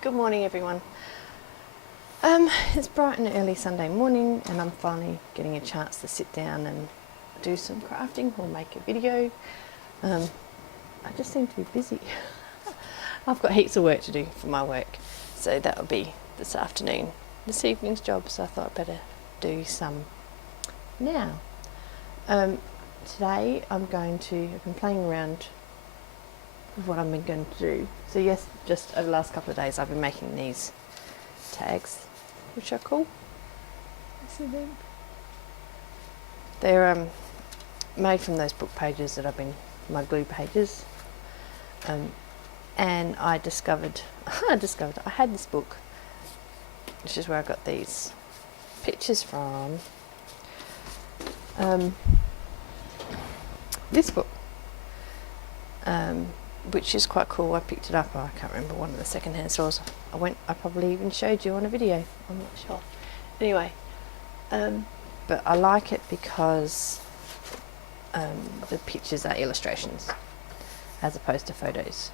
Good morning, everyone. It's bright and early Sunday morning, and I'm finally getting a chance to sit down and do some crafting or make a video. I just seem to be busy. I've got heaps of work to do for my work, so that'll be this afternoon. This evening's job, so I thought I'd better do some now. Today I've been playing around with what I've been going to do. So yes, just over the last couple of days I've been making these tags, which are cool. See them? They're made from those book pages that my glue pages. And I discovered I had this book, which is where I got these pictures from. This book, which is quite cool. I picked it up, I can't remember, one of the second-hand stores. I probably even showed you on a video, I'm not sure. Anyway, but I like it because the pictures are illustrations as opposed to photos.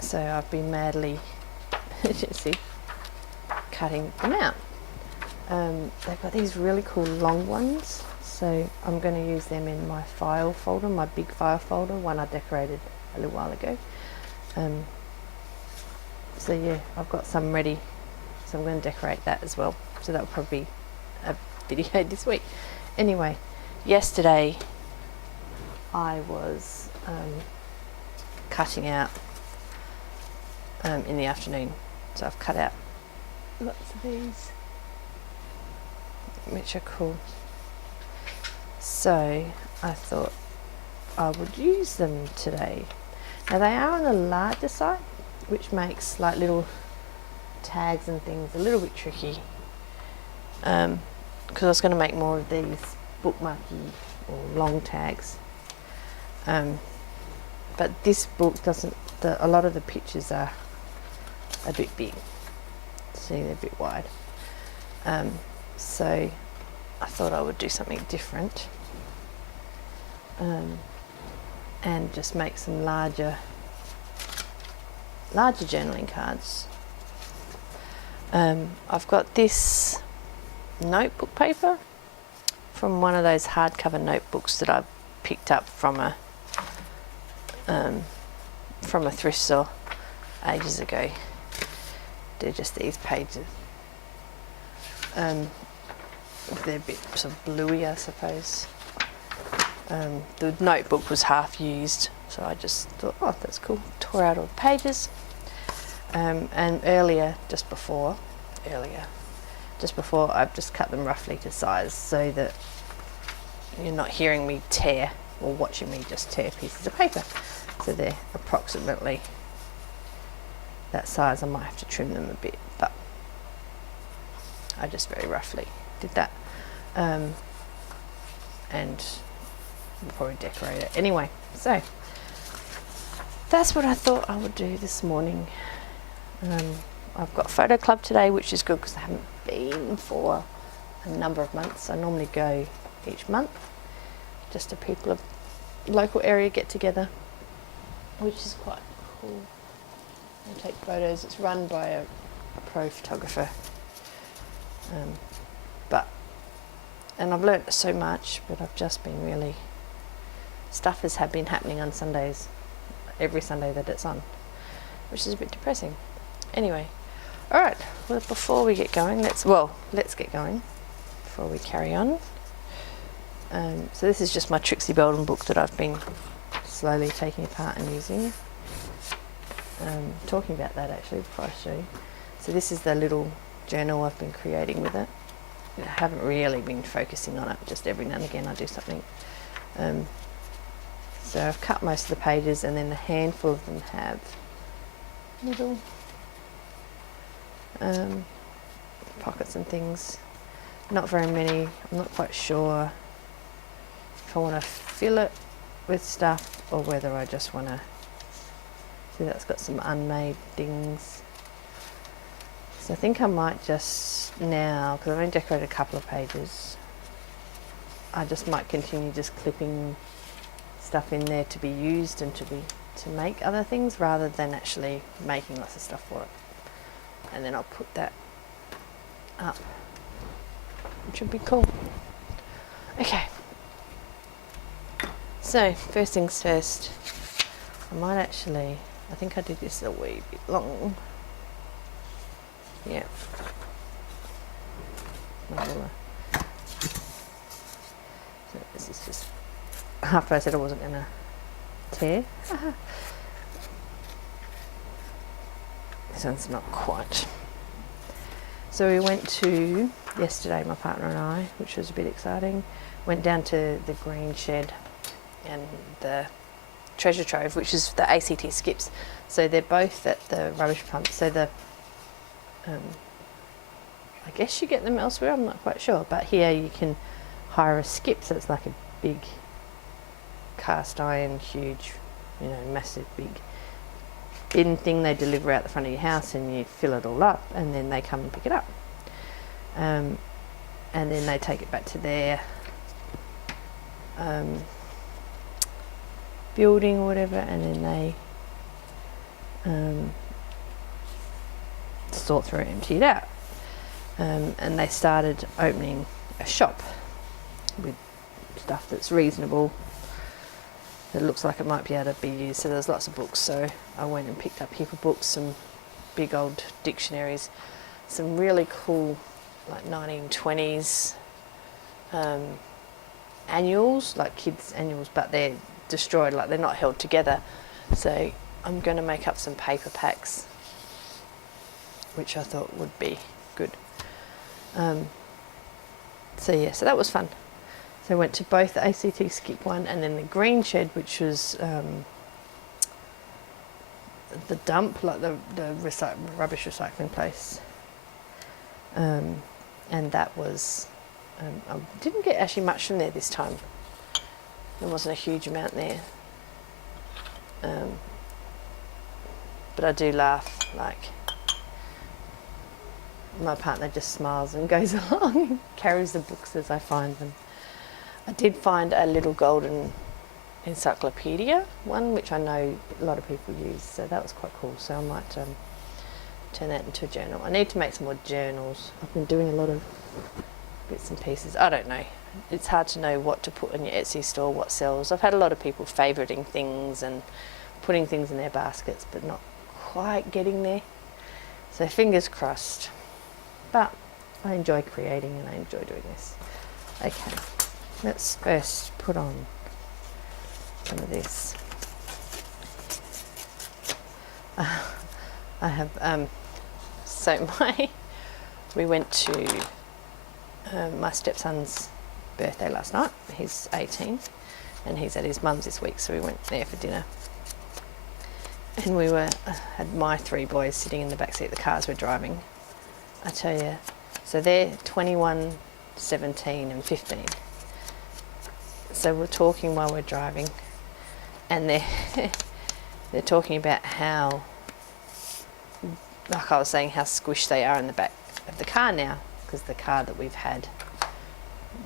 So I've been madly cutting them out. They've got these really cool long ones, so I'm going to use them in my file folder, my big file folder, one I decorated a little while ago. So yeah, I've got some ready, so I'm going to decorate that as well. So that'll probably be a video this week. Anyway, yesterday I was cutting out in the afternoon, so I've cut out lots of these, which are cool. So I thought I would use them today. Now they are on the larger side, which makes like little tags and things a little bit tricky, because I was going to make more of these bookmarky or long tags, but this book doesn't, a lot of the pictures are a bit big, see, they're a bit wide, so I thought I would do something different, and just make some larger journaling cards. I've got this notebook paper from one of those hardcover notebooks that I picked up from a thrift store ages ago. They're just these pages. They're a bit sort of bluey, I suppose. The notebook was half used, so I just thought, oh, that's cool. Tore out all the pages. And just before, I've just cut them roughly to size so that you're not hearing me tear or watching me just tear pieces of paper. So they're approximately that size. I might have to trim them a bit, but I just very roughly did that. And we'll probably decorate it. Anyway, so that's what I thought I would do this morning. I've got photo club today, which is good because I haven't been for a number of months. I normally go each month, just a people of local area get together, which is quite cool. I take photos. It's run by a pro photographer, and I've learnt so much, but I've just been really, stuff has been happening on Sundays, every Sunday that it's on, which is a bit depressing. Anyway, alright, well, before we get going, let's get going before we carry on. So this is just my Trixie Belden book that I've been slowly taking apart and using. Talking about that actually before I show you. So this is the little journal I've been creating with it. I haven't really been focusing on it, just every now and again I do something. So I've cut most of the pages, and then a handful of them have little pockets and things. Not very many. I'm not quite sure if I want to fill it with stuff or whether I just want to. See, that's got some unmade things. So I think I might just now, because I've only decorated a couple of pages, I just might continue just clipping stuff in there to be used and to be to make other things rather than actually making lots of stuff for it. And then I'll put that up, which would be cool. Okay, so first things first, I think I did this a wee bit long. Yeah. So this is just, after I said I wasn't going to tear. This one's not quite. So we went to, yesterday, my partner and I, which was a bit exciting, went down to the green shed and the treasure trove, which is the ACT skips. So they're both at the rubbish pump. So the, I guess you get them elsewhere, I'm not quite sure, but here you can hire a skip, so it's like a big cast iron, huge, massive big bin thing they deliver out the front of your house, and you fill it all up and then they come and pick it up, and then they take it back to their building or whatever, and then they sort through it, empty it out, and they started opening a shop with stuff that's reasonable, that looks like it might be able to be used. So there's lots of books, so I went and picked up a heap of books, some big old dictionaries, some really cool like 1920s annuals, like kids annuals, but they're destroyed, like they're not held together. So I'm going to make up some paper packs, which I thought would be good. So yeah, so that was fun. So I went to both the ACT skip one and then the green shed, which was the dump, like the rubbish recycling place. And that was, I didn't get actually much from there this time. There wasn't a huge amount there. But I do laugh, like, my partner just smiles and goes along, carries the books as I find them. I did find a little golden encyclopedia one, which I know a lot of people use, so that was quite cool. So I might turn that into a journal. I need to make some more journals. I've been doing a lot of bits and pieces. I don't know. It's hard to know what to put in your Etsy store, what sells. I've had a lot of people favouriting things and putting things in their baskets, but not quite getting there. So fingers crossed. But I enjoy creating and I enjoy doing this. Okay, let's first put on some of this. I have, so we went to my stepson's birthday last night. He's 18 and he's at his mum's this week, so we went there for dinner. And we had my three boys sitting in the back seat of the cars we're driving. I tell you, so they're 21, 17 and 15. So we're talking while we're driving, and they're talking about how, like I was saying, how squished they are in the back of the car now, because the car that we've had,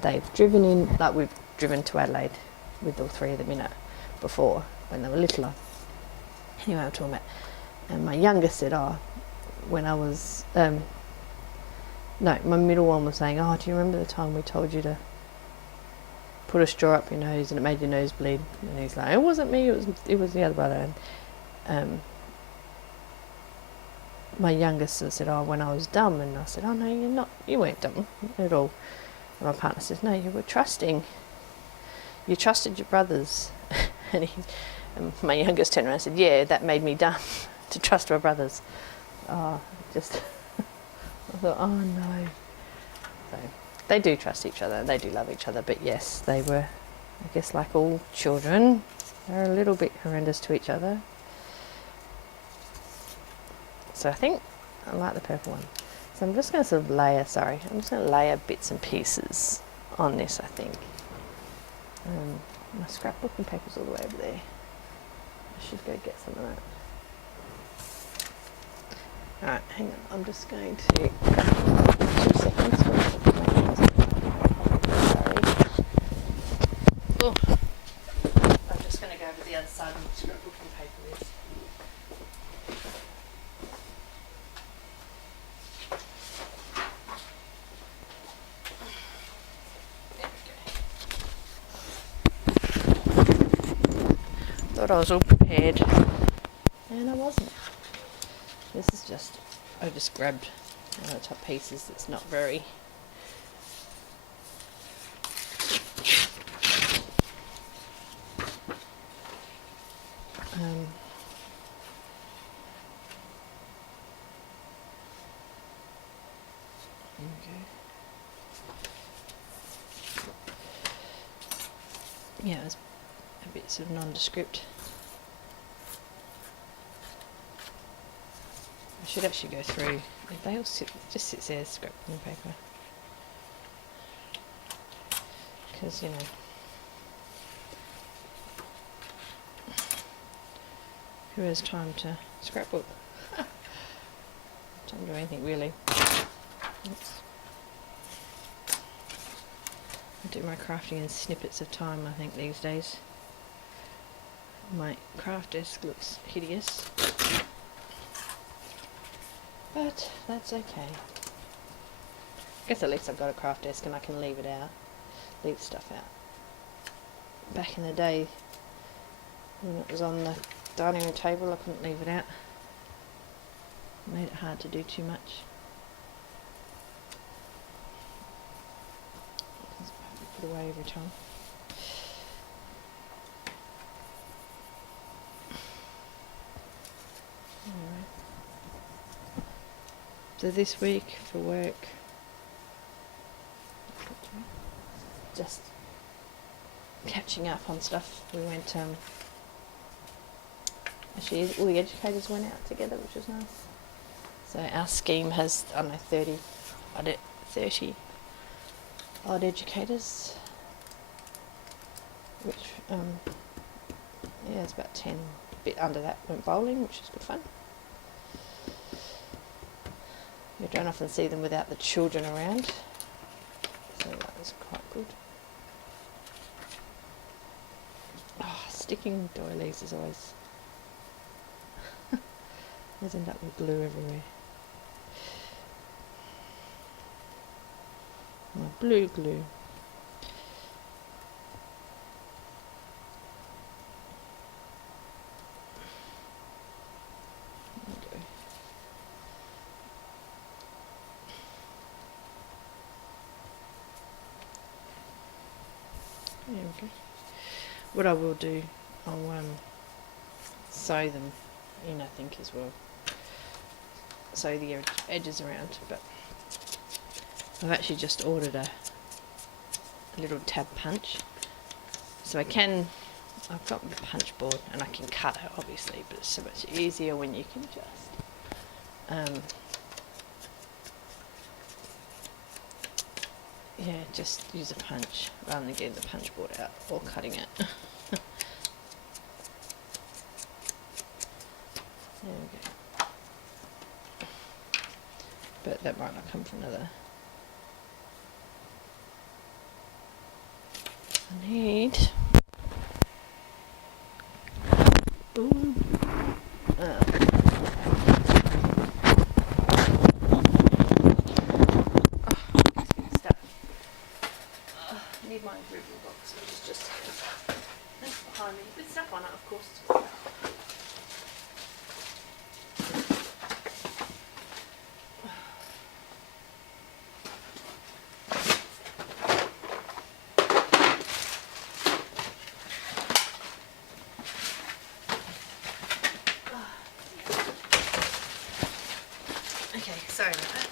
they've driven in, like we've driven to Adelaide with all three of them in it before when they were littler. Anyway, I'm talking about, and my youngest said, when I was, no, my middle one was saying, do you remember the time we told you to put a straw up your nose and it made your nose bleed? And he's like, it wasn't me, it was the other brother. And my youngest said, when I was dumb. And I said, no, you weren't dumb at all. And my partner says, no, you were trusting. You trusted your brothers. and my youngest turned around and said, yeah, that made me dumb to trust my brothers. I thought, oh no. So they do trust each other, they do love each other, but yes, they were, I guess like all children, they're a little bit horrendous to each other. So I think I like the purple one. So I'm just going to sort of layer bits and pieces on this, I think. My scrapbooking paper's all the way over there. I should go get some of that. Alright, hang on, I'm just going to, 2 seconds. Sorry. Oh. I'm just going to go over the other side of the scrapbooking paper Thought I was all prepared, and I wasn't. This is just, I just grabbed one of the top pieces that's not very okay. Yeah, it's a bit sort of nondescript. I should actually go through. They all sit, just sits there, scraped in paper. Because, you know, who has time to scrapbook? Don't do anything really. Oops. I do my crafting in snippets of time, I think, these days. My craft desk looks hideous, but that's okay. I guess at least I've got a craft desk and I can leave it out, leave stuff out. Back in the day, when it was on the dining room table, I couldn't leave it out. It made it hard to do too much. Put away every time. Alright. So this week for work, just catching up on stuff. We went, actually all the educators went out together, which was nice. So our scheme has, I don't know, 30 odd educators, which, yeah, it's about 10. A bit under that went bowling, which is good fun. You don't often see them without the children around, so that was quite good. Oh, sticking doilies is always always end up with glue everywhere. My blue glue. Okay. There we go. What I will do, I'll sew them in, I think, as well. Sew the edges around, but I've actually just ordered a little tab punch, so I've got the punch board and I can cut it obviously, but it's so much easier when you can just yeah, just use a punch rather than getting the punch board out or cutting it. There we go. But that might not come for another. I need. Ooh. Need my ribbon box, which is just that's behind me. With stuff on it, of course. Okay, sorry about that.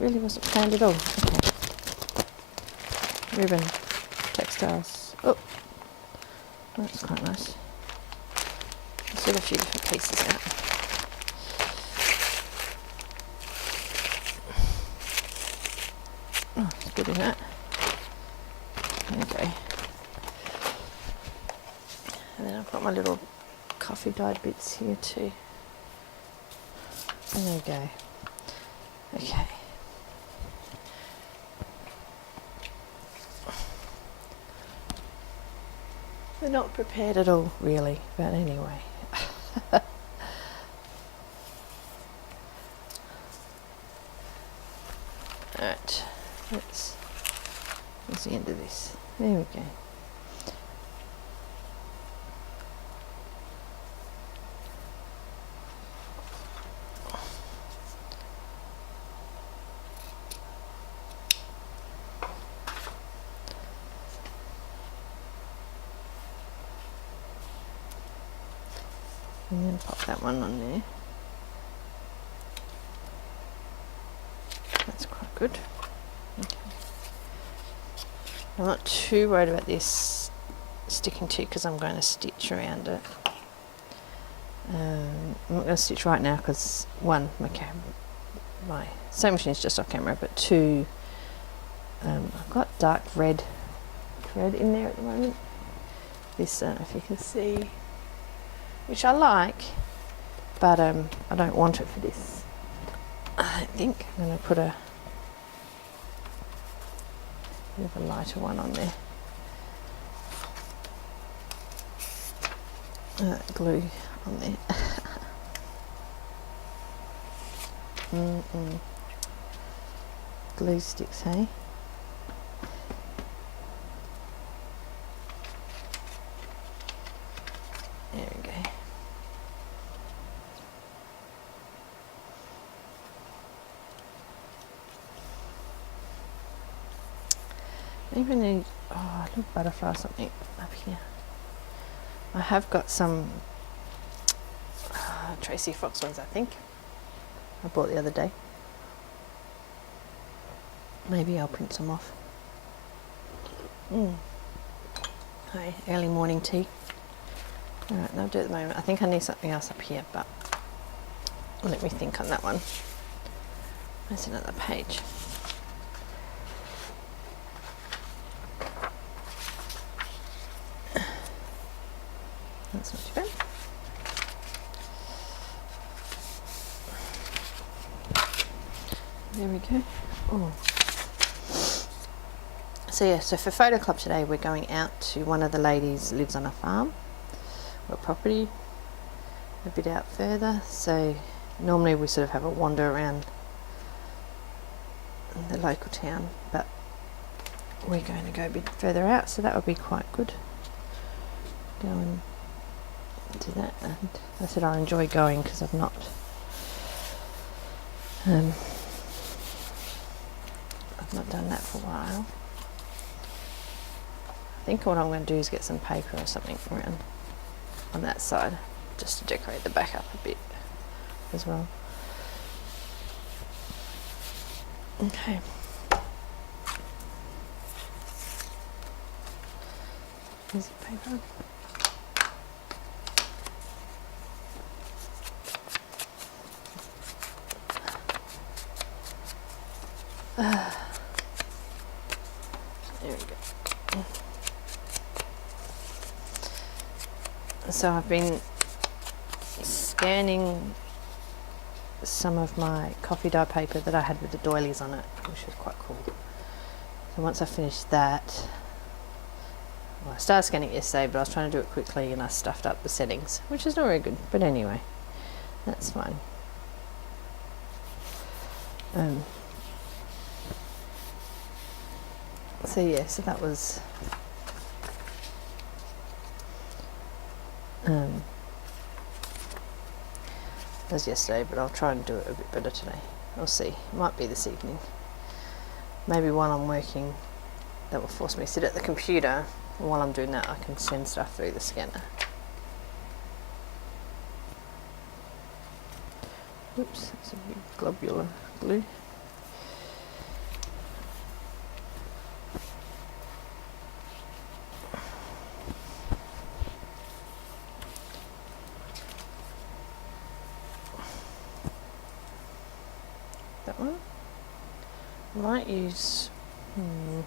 Really wasn't planned at all. Okay. Ribbon, textiles. Oh, that's quite nice. Let's get a few different pieces out. Oh, it's good in that. Okay. And then I've got my little coffee dyed bits here too. And there we go. Okay. We're not prepared at all, really, but anyway. Alright, That's the end of this. There we go. And then pop that one on there. That's quite good. Okay. I'm not too worried about this sticking to because I'm going to stitch around it. I'm not going to stitch right now because one, my sewing machine is just off camera, but two, I've got dark red thread in there at the moment. This, I don't know if you can see, which I like, but I don't want it for this. I think I'm going to put a bit of a lighter one on there. Glue on there. Glue sticks, hey? There we go. Maybe I need a little butterfly or something up here. I have got some Tracy Fox ones, I think. I bought the other day. Maybe I'll print some off. Hi, early morning tea. Alright, I'll do it at the moment. I think I need something else up here, but let me think on that one. There's another page. That's not too bad. There we go. Oh. So yeah, so for photo club today we're going out to one of the ladies lives on a farm or property a bit out further. So normally we sort of have a wander around the local town, but we're going to go a bit further out, so that would be quite good. Go and do that, and I said I enjoy going because I've not done that for a while. I think what I'm going to do is get some paper or something around on that side just to decorate the back up a bit as well. Okay. Here's the paper. There we go. So I've been scanning some of my coffee dye paper that I had with the doilies on it, which was quite cool. So once I finished that, well, I started scanning it yesterday, but I was trying to do it quickly and I stuffed up the settings, which is not very good, but anyway, that's fine. So yeah, so that was yesterday, but I'll try and do it a bit better today. I'll see. It might be this evening. Maybe while I'm working, that will force me to sit at the computer. And while I'm doing that, I can send stuff through the scanner. Oops, that's a big globular glue. That one. I might use, I don't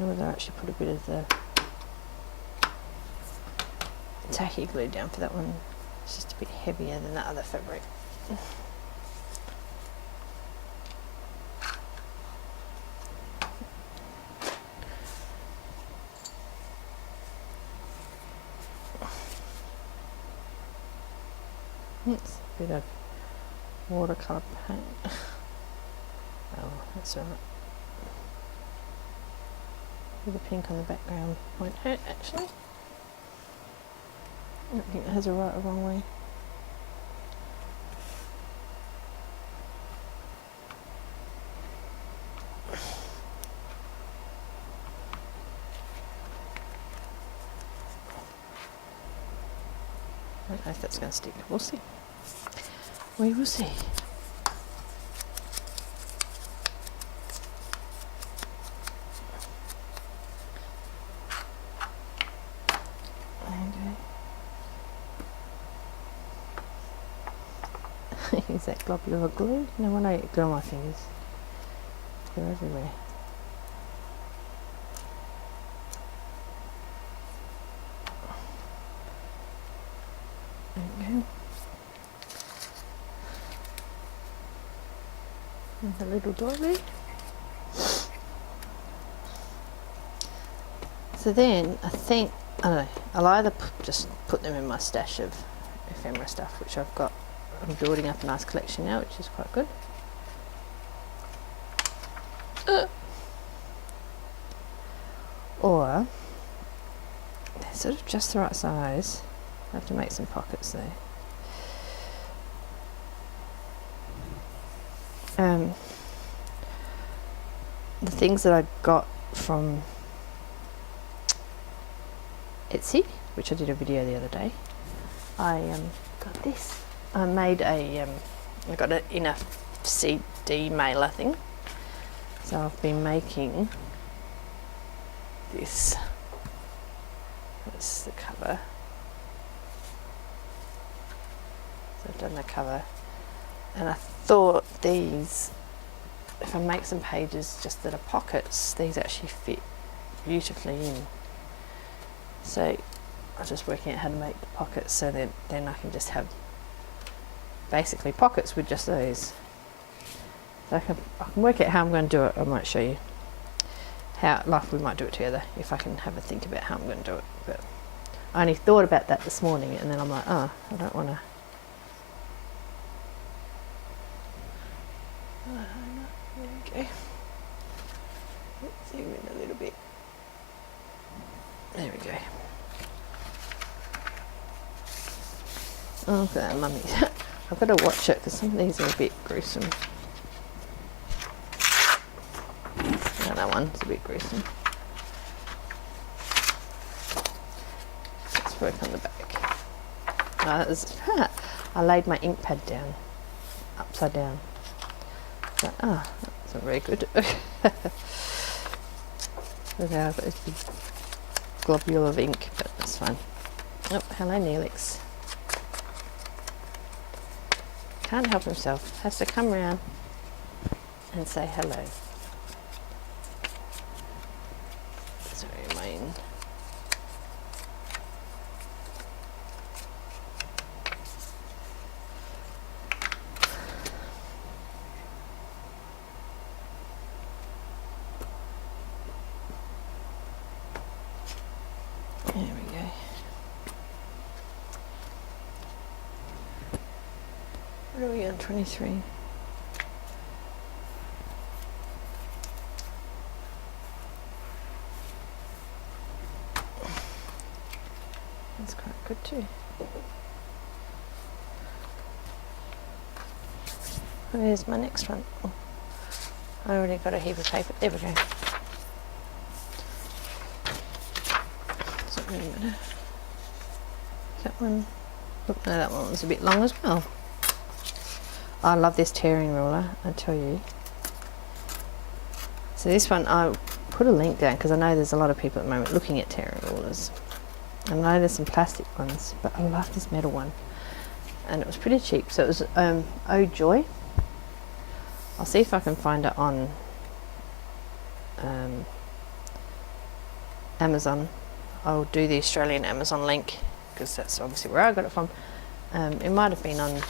know whether I actually put a bit of the tacky glue down for that one. It's just a bit heavier than that other fabric. It's a bit of watercolour paint. Oh. That's alright. The pink on the background won't hurt actually. I don't think it has a right or wrong way. I don't know if that's going to stick. We'll see. We will see. Is that globular glue? No, when I glue on my fingers, they're everywhere. There we go. And the little doily. So then I think, I don't know, I'll either just put them in my stash of ephemera stuff, which I've got. I'm building up a nice collection now, which is quite good. Or they're sort of just the right size. I have to make some pockets there. The things that I got from Etsy, which I did a video the other day, I got this. I made a, I got it in a CD mailer thing. So I've been making this. That's the cover. So I've done the cover. And I thought these, if I make some pages just that are pockets, these actually fit beautifully in. So I'm just working out how to make the pockets so that then I can just have basically pockets with just those. So I can work out how I'm going to do it. I might show you how, like we might do it together if I can have a think about how I'm going to do it. But I only thought about that this morning and then I'm like, oh, I don't want to. There we go. Let's zoom in a little bit. There we go. Oh, look at that mummy. I've got to watch it because some of these are a bit gruesome. Yeah, that one's a bit gruesome. Let's work on the back. Oh, that was, I laid my ink pad down, upside down. But, that's not very good. Look how I've got this big globule of ink, but that's fine. Oh, hello Neelix. Can't help himself, has to come round and say hello. Sorry, mine. There we go. What are we on, 23? That's quite good too. Where's my next one? Oh, I already got a heap of paper. There we go. Doesn't really matter. That one. Oh, no, that one was a bit long as well. I love this tearing ruler, I tell you. So this one, I put a link down because I know there's a lot of people at the moment looking at tearing rulers. I know there's some plastic ones, but I love this metal one. And it was pretty cheap. So it was Oh Joy. I'll see if I can find it on Amazon. I'll do the Australian Amazon link because that's obviously where I got it from. It might have been on,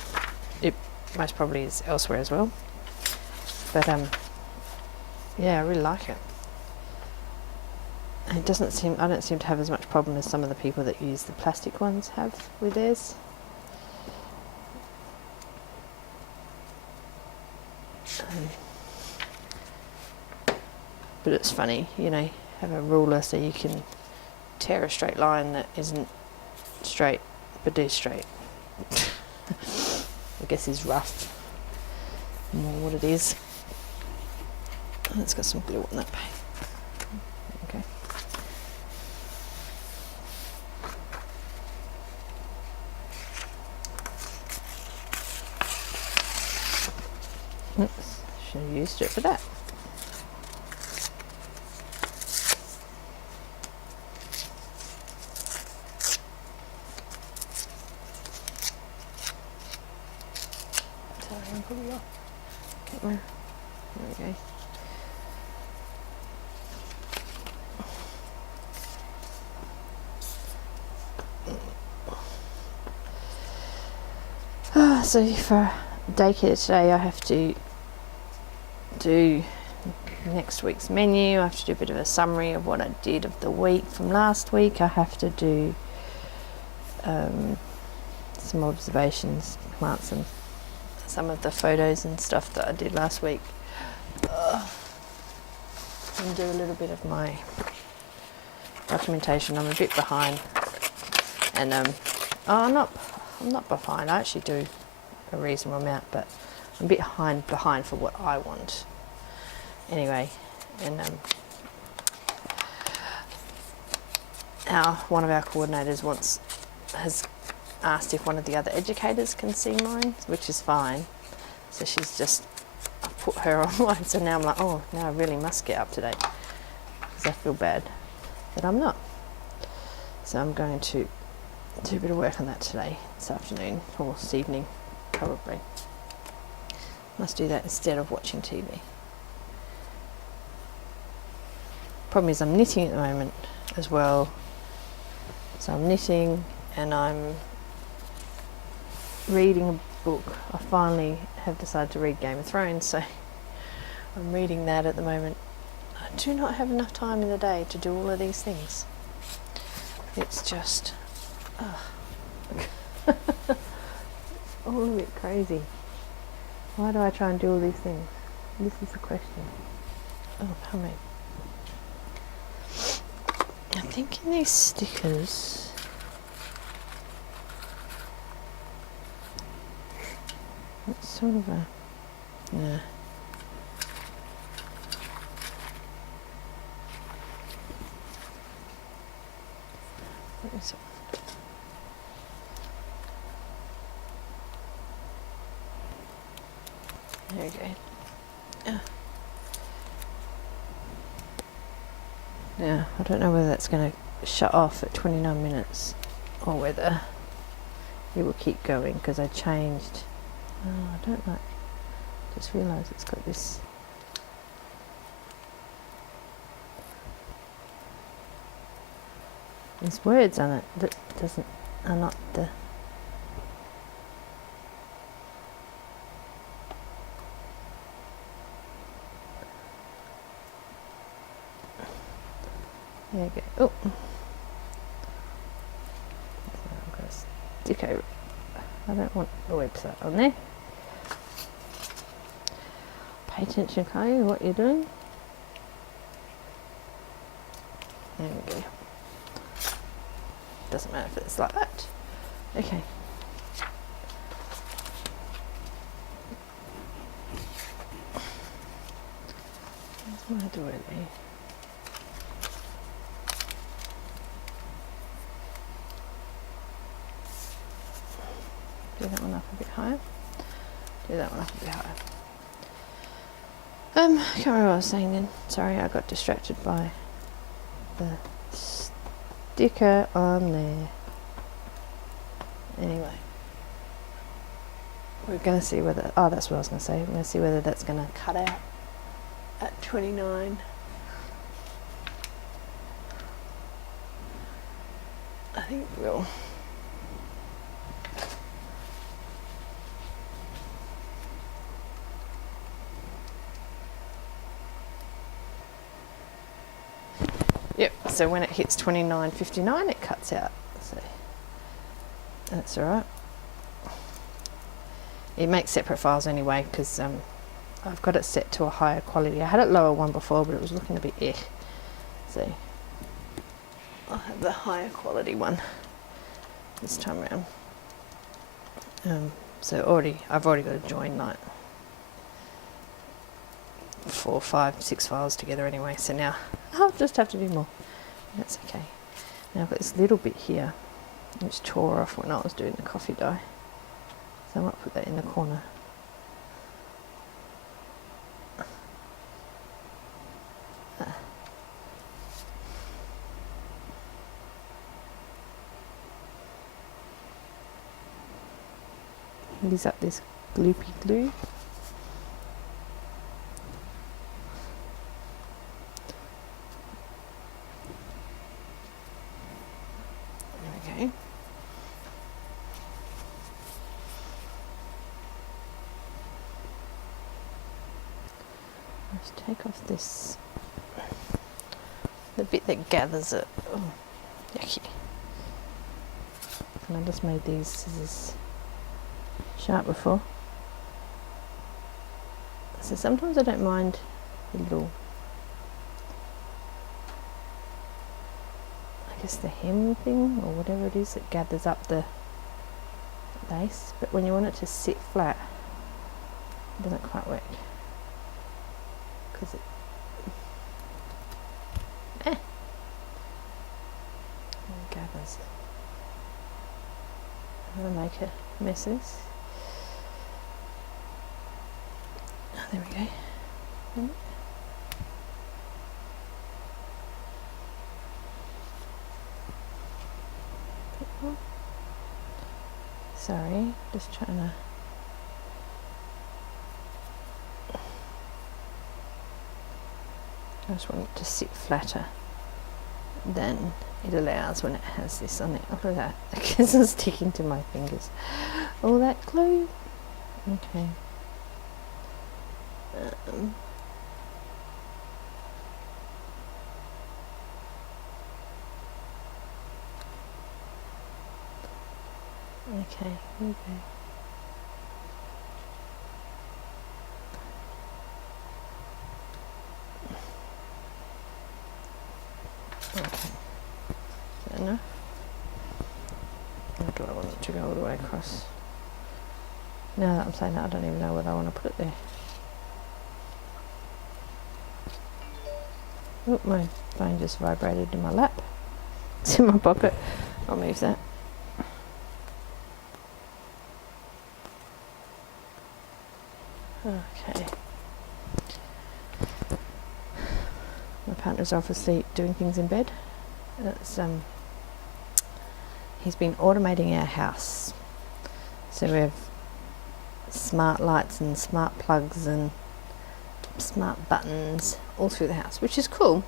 it most probably is elsewhere as well. But yeah, I really like it. It doesn't seem, I don't seem to have as much problem as some of the people that use the plastic ones have with theirs. But it's funny, you know, have a ruler so you can tear a straight line that isn't straight, but is straight. I guess is rough, more what it is. Oh, it's got some glue on that page. Okay. Oops, should have used it for that. Sorry, I'm probably off. Okay, there we go. So for daycare today I have to do next week's menu. I have to do a bit of a summary of what I did of the week from last week. I have to do some observations, mark some of the photos and stuff that I did last week, and do a little bit of my documentation. I'm a bit behind, and I'm not behind. I actually do a reasonable amount, but I'm a bit behind for what I want. Anyway, and one of our coordinators has asked if one of the other educators can see mine, which is fine. So I put her online. So now I'm like, oh, now I really must get up to date because I feel bad that I'm not. So I'm going to do a bit of work on that today, this afternoon, or this evening, probably. Must do that instead of watching TV. Problem is I'm knitting at the moment as well. So I'm knitting and I'm reading a book. I finally have decided to read Game of Thrones, so I'm reading that at the moment. I do not have enough time in the day to do all of these things. It's just all a bit crazy. Why do I try and do all these things? This is the question. Oh, how many? I'm thinking these stickers. It's sort of a, yeah. What is it? There we go. Yeah, I don't know whether that's going to shut off at 29 minutes or whether it will keep going because I changed. Oh, I don't know. Just realised it's got this. There's words on it that are not the. There you go. Oh, I've got a sticker. I don't want the website on there. Pay attention, Chloe, what you're doing. There we go. Doesn't matter if it's like that. Okay. Where's my doily? Do that one up a bit higher. Do that one up a bit higher. I can't remember what I was saying then. Sorry, I got distracted by the sticker on there. Anyway, we're going to see whether. Oh, that's what I was going to say. We're going to see whether that's going to cut out at 29. I think it will. Yep, so when it hits 29.59 it cuts out, so that's alright. It makes separate files anyway because I've got it set to a higher quality. I had it lower one before, but it was looking a bit eh. So I'll have the higher quality one this time around. So I've already got to join like 4, 5, 6 files together anyway. So now I'll just have to do more. That's okay. Now I've got this little bit here which tore off when I was doing the coffee dye. So I might put that in the corner. Use up this gloopy glue. There we go. Let's take off this, the bit that gathers it. Oh, yucky. And I just made these scissors sharp before. So sometimes I don't mind the little, I guess the hem thing or whatever it is that gathers up the lace, but when you want it to sit flat, it doesn't quite work because it gathers. I'm going to make it messes. Oh, there we go. Sorry, just trying to. I just want it to sit flatter than it allows when it has this on it. Look at that, because it's sticking to my fingers. All that glue. Okay. Okay, here we go. Okay, is that enough? Or do I want it to go all the way across? Now that I'm saying that, I don't even know whether I want to put it there. Oh, my phone just vibrated in my lap. It's in my pocket. I'll move that. Okay. My partner's obviously doing things in bed. He's been automating our house. So we have smart lights and smart plugs and smart buttons all through the house, which is cool,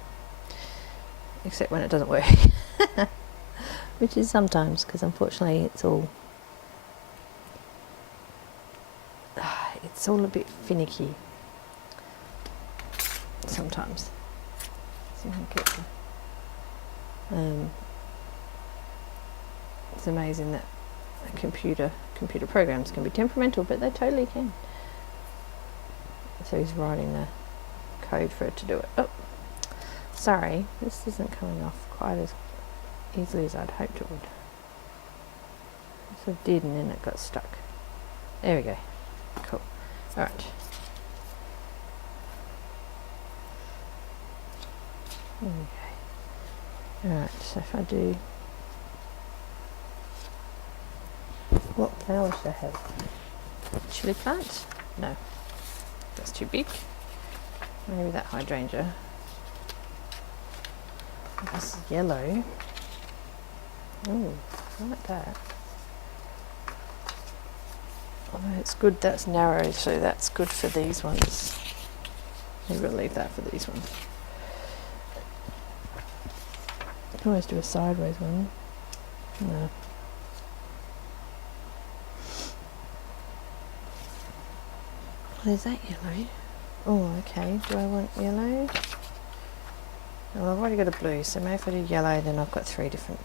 except when it doesn't work, which is sometimes, because unfortunately it's all a bit finicky sometimes. So it's amazing that computer programs can be temperamental, but they totally can. So he's writing the code for it to do it. Oh, sorry, this isn't coming off quite as easily as I'd hoped it would. So it did, and then it got stuck. There we go. Cool. All right. Okay. All right. So if I do, what flower should I have? Chili plant? No, that's too big. Maybe that hydrangea. This yellow. Oh, I like that. Oh, it's good, that's narrow, so that's good for these ones. Maybe we'll leave that for these ones. You can always do a sideways one. No. Oh, is that yellow? Oh, okay. Do I want yellow? Well, I've already got a blue, so maybe if I do yellow, then I've got 3 different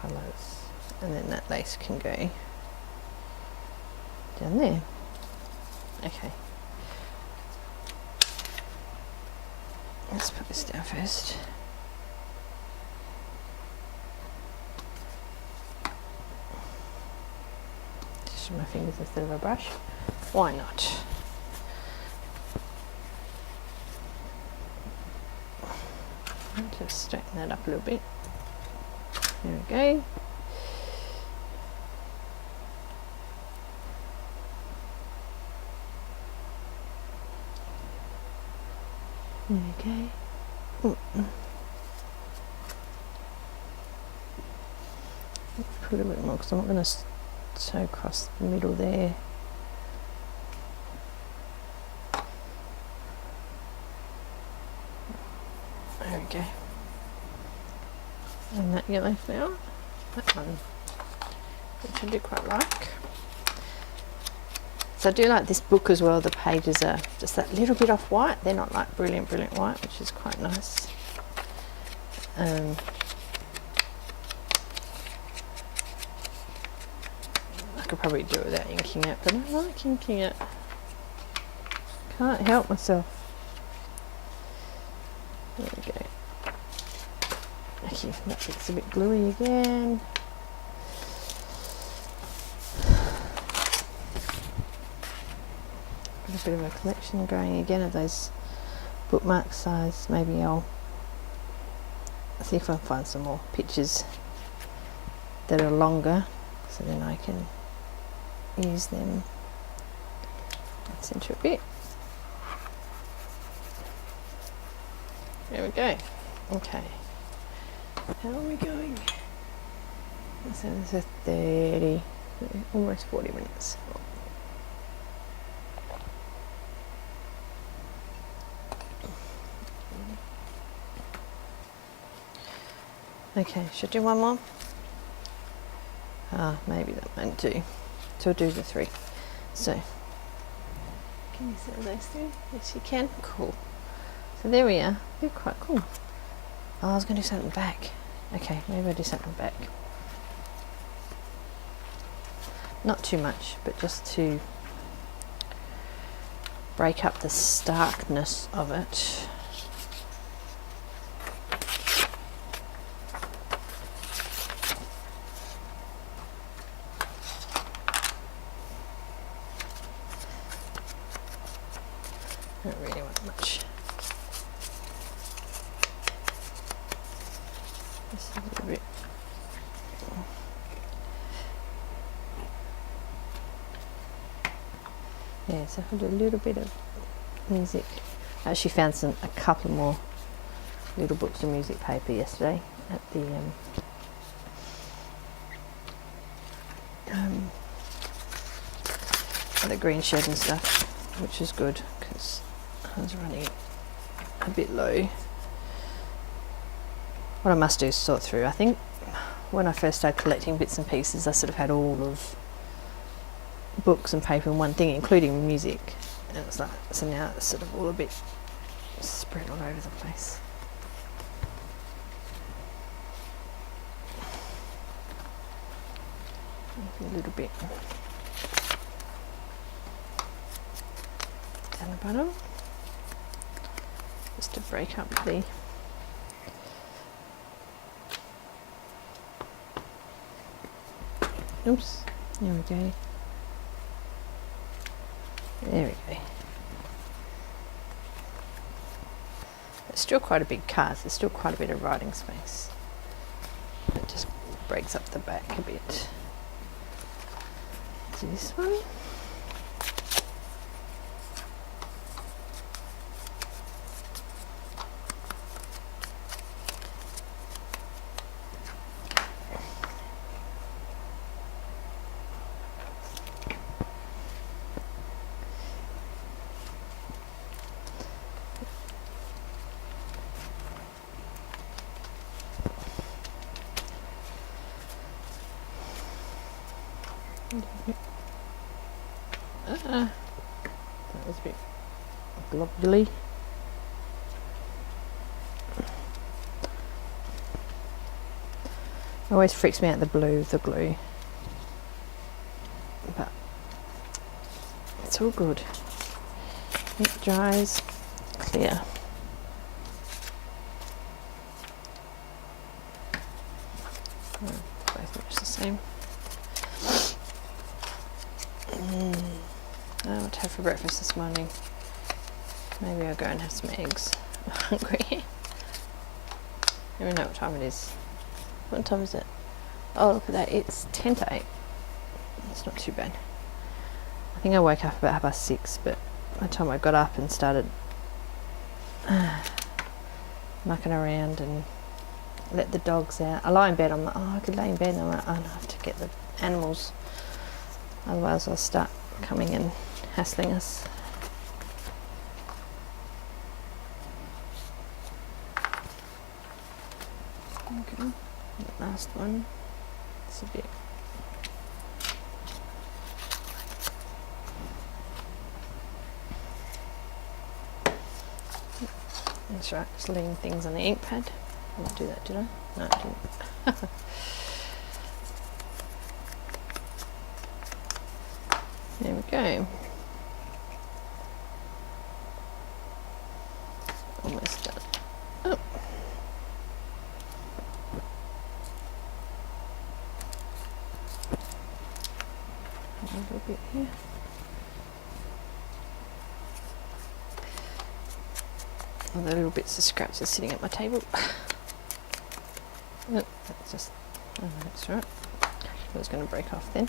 colours. And then that lace can go down there. Okay. Let's put this down first. Just my fingers instead of a brush. Why not? Just straighten that up a little bit. There we go. There we go. Put a bit more because I'm not going to sew across the middle there. There we go. And that yellow flower, that one, which I do quite like. So I do like this book as well. The pages are just that little bit off white. They're not like brilliant white, which is quite nice. I could probably do it without inking it, but I like inking it. Can't help myself. There we go. Okay, that looks a bit gluey again. Got a bit of a collection going again of those bookmark size. Maybe I'll see if I can find some more pictures that are longer, so then I can use them. Let's into a bit. There we go. Okay. How are we going? So this is 30, almost 40 minutes. Okay, should I do one more? Maybe that won't do. So I'll do the 3. So, can you see those 3? Yes, you can. Cool. So there we are. They're quite cool. Oh, I was going to do something back. Okay, maybe I'll do something back. Not too much, but just to break up the starkness of it. Don't really want much. Just a little bit. Yeah, so I'll do a little bit of music. I actually found a couple more little books of music paper yesterday at the green shed and stuff, which is good because I was running a bit low. What I must do is sort through. I think when I first started collecting bits and pieces, I sort of had all of books and paper in one thing, including music, and it's like, so now it's sort of all a bit spread all over the place. A little bit down the bottom, just to break up the oops, there we go. There we go. It's still quite a big card, there's still quite a bit of writing space. It just breaks up the back a bit. So this one. That was a bit globally. It always freaks me out the blue, the glue. But it's all good. It dries clear. Both much the same. I don't know what to have for breakfast this morning. Maybe I'll go and have some eggs. I'm hungry. I don't even know what time it is. What time is it? Oh, look at that. It's 10 to 8. It's not too bad. I think I woke up about 6:30, but by the time I got up and started mucking around and let the dogs out. I lie in bed, I'm like, oh, I could lay in bed, and I'm like, oh, no, I have to get the animals. Otherwise I'll start coming and hassling us. Okay, the last one. It's a bit. That's right, just leaving things on the ink pad. I didn't do that, did I? No, I didn't. There we go. Almost done. Oh. A little bit here. All the little bits of scraps are sitting at my table. No, that's just, oh, that's right. It was going to break off then.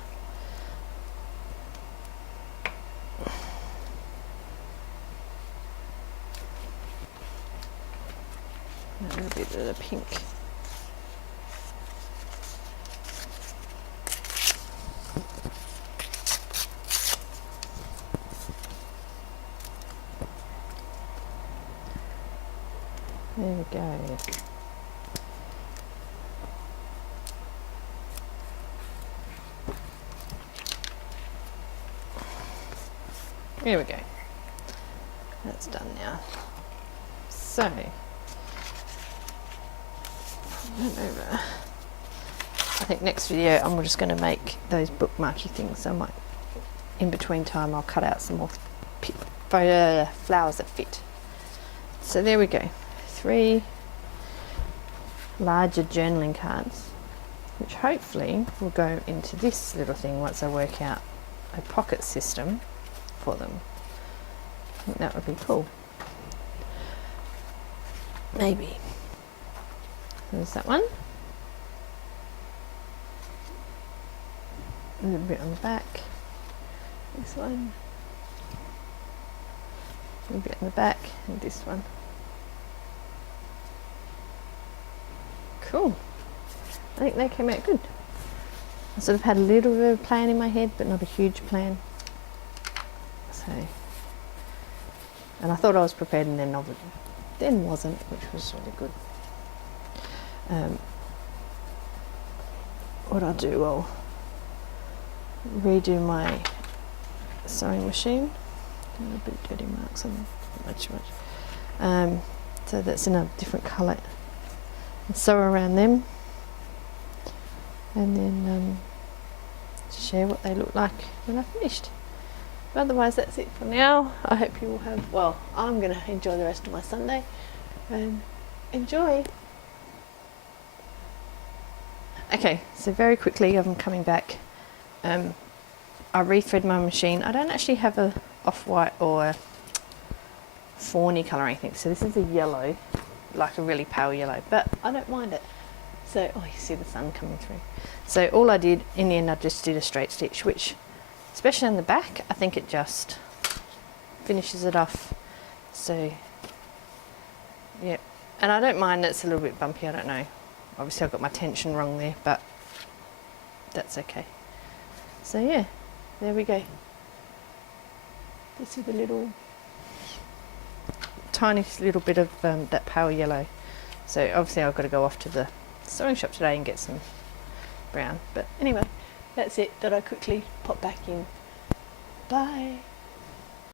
A little bit of the pink. There we go. There we go. That's done now. So, over. I think next video I'm just going to make those bookmarky things. I might, in between time, I'll cut out some more flowers that fit. So there we go. 3 larger journaling cards, which hopefully will go into this little thing once I work out a pocket system for them. I think that would be cool. Maybe. There's that one. A little bit on the back. This one. A little bit on the back, and this one. Cool. I think they came out good. I sort of had a little bit of a plan in my head, but not a huge plan. So, and I thought I was prepared, and then wasn't, which was really good. What I'll do, I'll redo my sewing machine. A little bit of dirty marks on them, not too much. So that's in a different colour. And sew around them, and then share what they look like when I've finished. But otherwise, that's it for now. I hope you will have, well, I'm going to enjoy the rest of my Sunday, and enjoy. Okay, so very quickly, I'm coming back. I refed my machine. I don't actually have a off-white or a fawny colour or anything, so this is a yellow, like a really pale yellow, but I don't mind it. So, oh, you see the sun coming through. So all I did, in the end, I just did a straight stitch, which, especially on the back, I think it just finishes it off. So, yeah, and I don't mind that it's a little bit bumpy, I don't know. Obviously I've got my tension wrong there, but that's okay. So yeah, there we go. This is the little tiny little bit of that pale yellow. So obviously I've got to go off to the sewing shop today and get some brown. But anyway, that's it that I quickly pop back in. Bye.